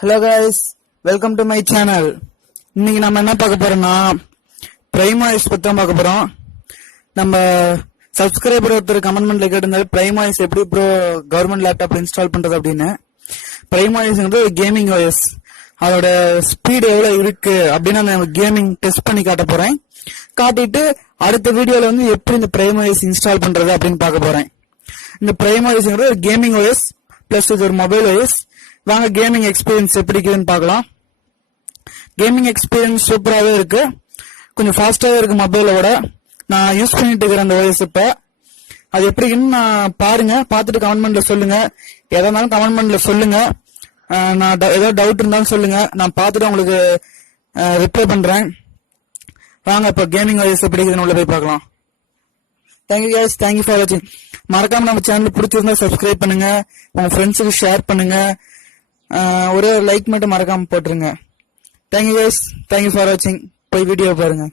Hello guys, welcome to my channel. இன்னைக்கு நம்ம என்ன பார்க்க போறோம்னா PrimeOS பத்தி தான் பார்க்க போறோம். நம்ம சப்ஸ்கிரைபர் ஒருத்தர் கமெண்ட்ல கேட்டிருந்தாரு PrimeOS எப்படி ப்ரோ கவர்மெண்ட் லேப்டாப்ல இன்ஸ்டால் பண்றது அப்படின்னு. PrimeOSங்கிறது ஒரு கேமிங் OS. அதோட ஸ்பீடு எவ்வளவு இருக்கு அப்படின்னு நான் கேமிங் டெஸ்ட் பண்ணி காட்ட போறேன். காட்டிட்டு அடுத்த வீடியோல வந்து எப்படி இந்த PrimeOS இன்ஸ்டால் பண்றது அப்படின்னு பார்க்க போறேன். இந்த PrimeOSங்கிறது ஒரு கேமிங் OS பிளஸ் இது ஒரு மொபைல் OS. வாங்க கேமிங் எக்ஸ்பீரியன்ஸ் எப்படி இருக்குன்னு பார்க்கலாம். கேமிங் எக்ஸ்பீரியன்ஸ் சூப்பராகவே இருக்கு, கொஞ்சம் ஃபாஸ்டாகவே இருக்கு மொபைலோட. நான் யூஸ் பண்ணிட்டு இருக்கிற அந்த OS இப்ப அது எப்படி இருக்குன்னு நான் பாருங்க, பார்த்துட்டு கமெண்ட்ல சொல்லுங்க. எதா இருந்தாலும் கமெண்ட்ல சொல்லுங்க. நான் ஏதாவது டவுட் இருந்தாலும் சொல்லுங்க, நான் பார்த்துட்டு உங்களுக்கு ரிப்ளை பண்றேன். வாங்க இப்ப கேமிங் OS எப்படி இருக்குன்னு உள்ள போய் பார்க்கலாம். தேங்க்யூ guys, தேங்க்யூ ஃபார் வாட்சிங். மறக்காம நம்ம சேனல் பிடிச்சிருந்தா சப்ஸ்கிரைப் பண்ணுங்க, உங்க ஃப்ரெண்ட்ஸுக்கு ஷேர் பண்ணுங்க, ஒரே ஒரு லைக் மட்டும் மறக்காம போட்டுருங்க. தேங்க்யூ guys, தேங்க்யூ ஃபார் வாட்சிங். போய் வீடியோ பாருங்க.